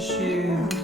味しい。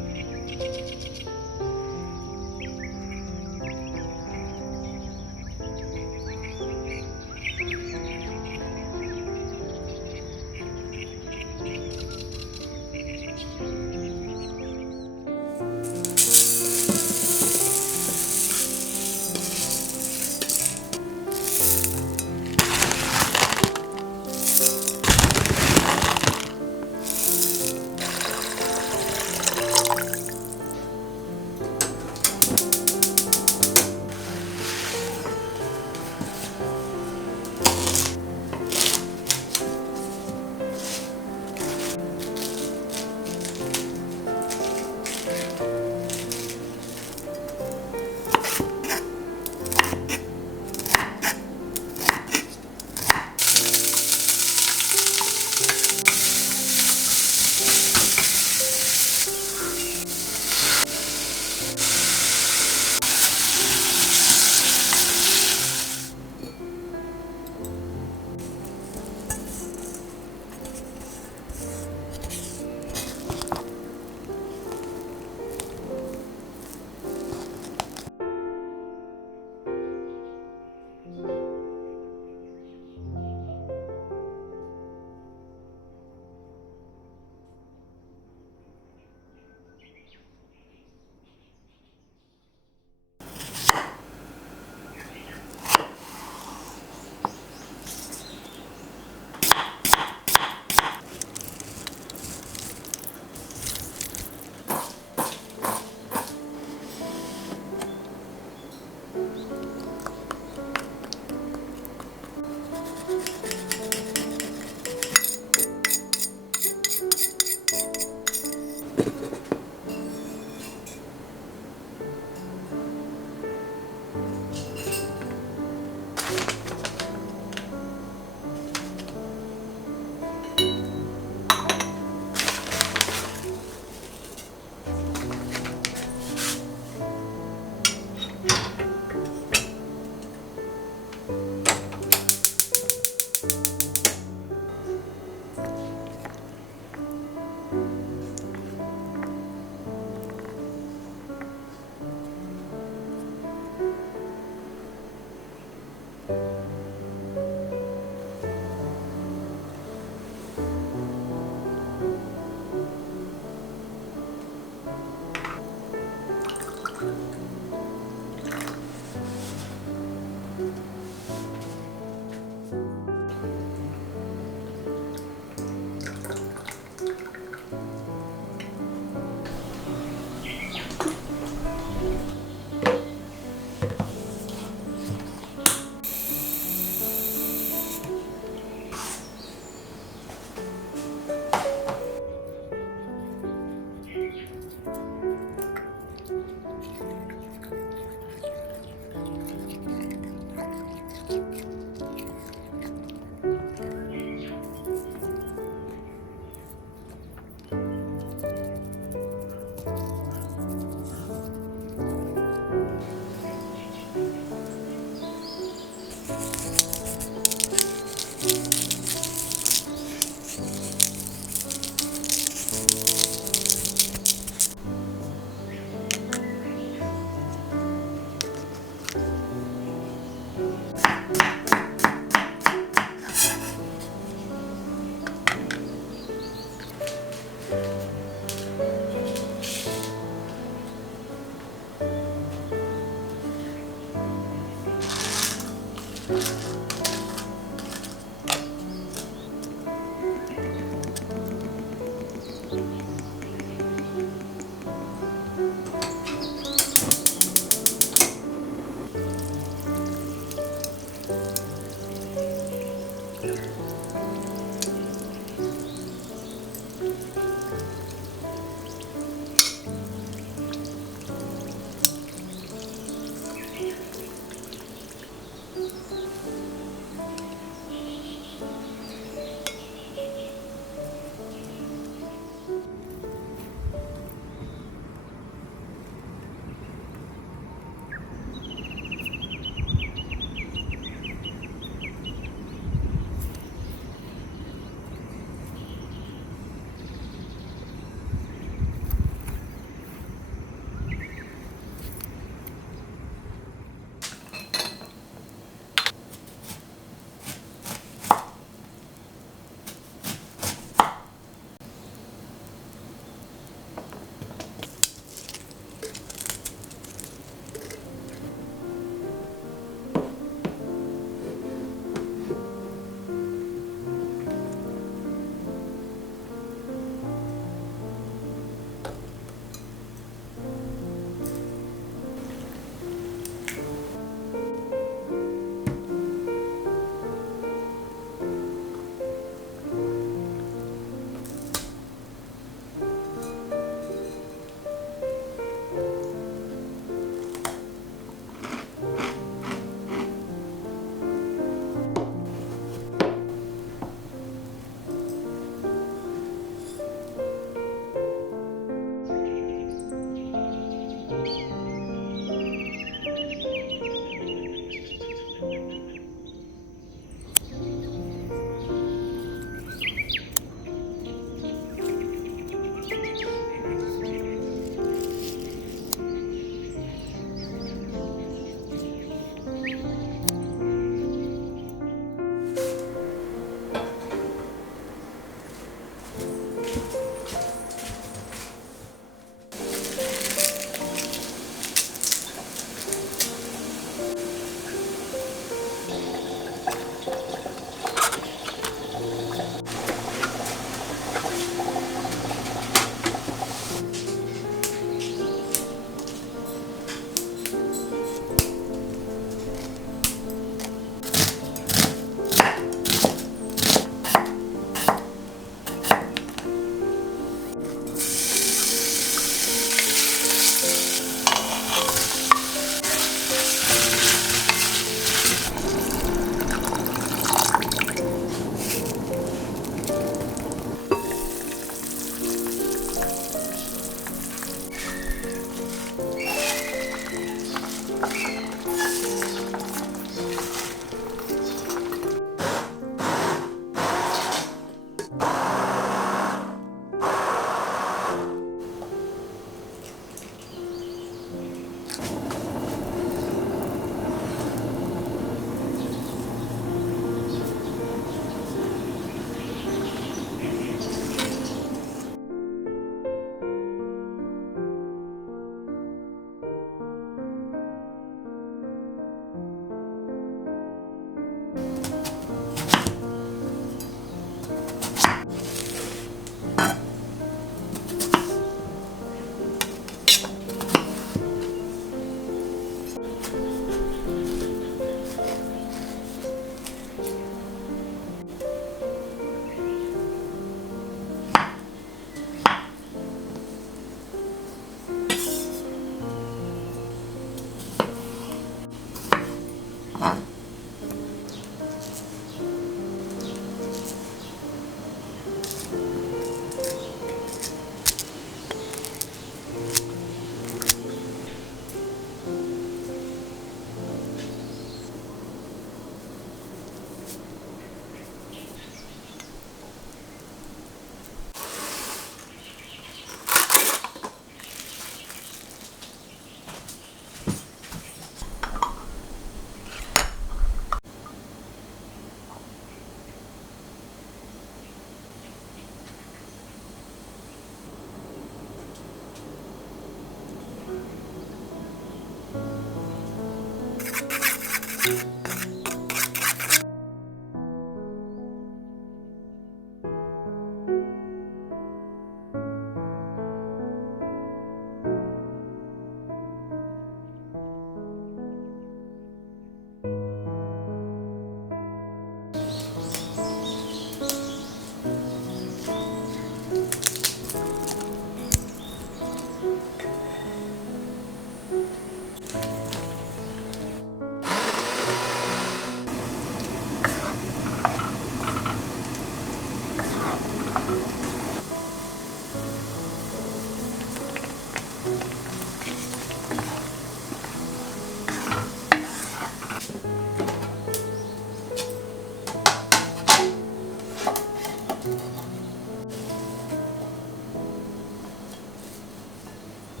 い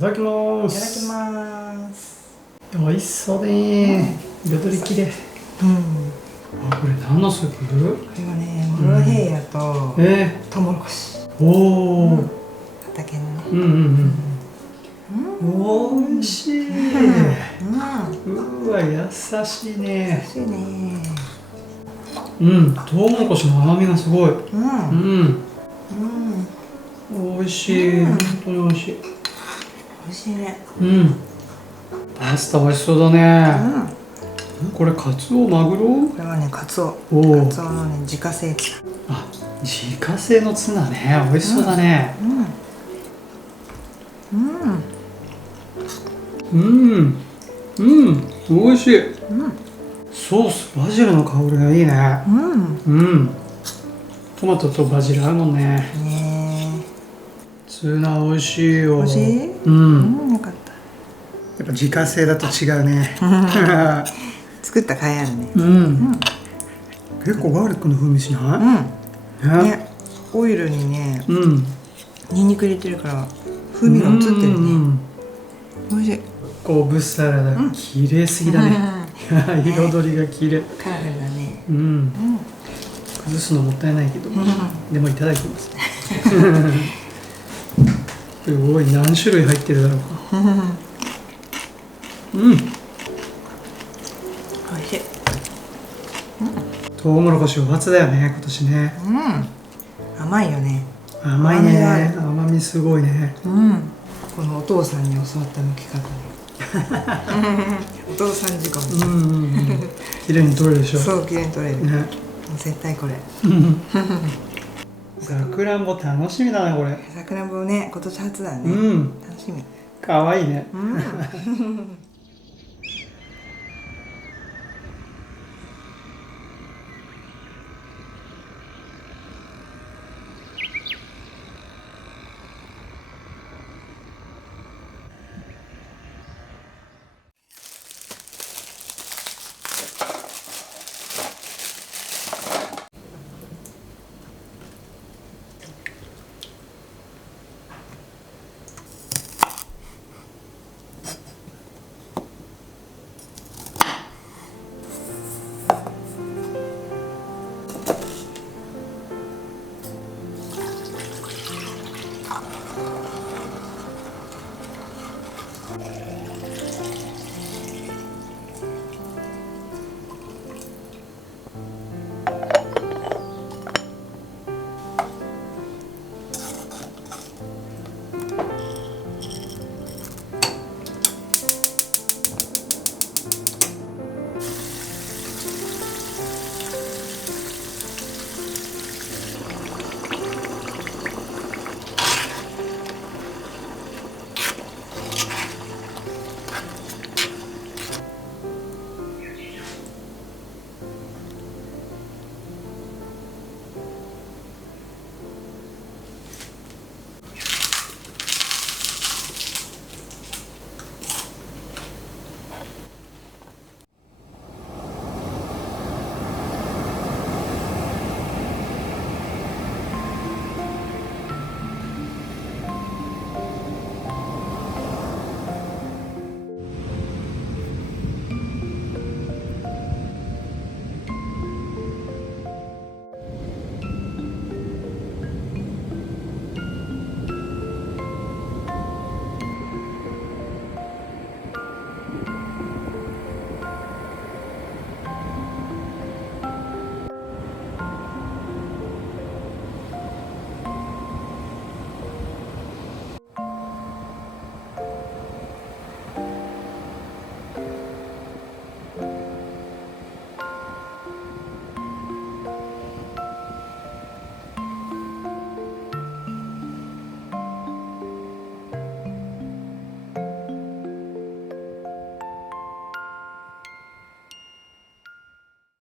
ただきまいただきす。ます。美味しそうね。彩りきれい。あ、これ何のスープ？これはね、モロヘイヤとトウモロコシ。おお。畑のね。美味しい。うわ、優しいね。優しいね。トウモロコシの甘みがすごい。美味しい。本当に美味しい。美味しいね。パスタ美味しそうだね。これカツオ、マグロ？これはね、カツオ。カツオのね、自家製ツナ。あ、自家製のツナね。美味しそうだね。美味しい。ソース、バジルの香りがいいね。トマトとバジル合うもんね。ツナ美味しいよ。美味しい？よかった。やっぱ自家製だと違うね。作った甲斐あるね。結構ガーリックの風味しない？ね、オイルにね、ニンニク入れてるから風味が移ってるね。美味しい。こぶサラダ綺麗すぎだね。彩りが綺麗。カラフルだね。崩すのもったいないけど、でもいただきます。すごい、何種類入ってるだろうか。美味しい。トウモロコシお初だよね、今年ね。甘いよね。甘いね。甘みすごいね。このお父さんに教わった剥き方ね。お父さん仕込み。綺麗に取れるでしょ。そう、綺麗に取れる。絶対これ。さくらんぼ楽しみだね、これ。さくらんぼね、今年初だね。楽しみ。可愛いね。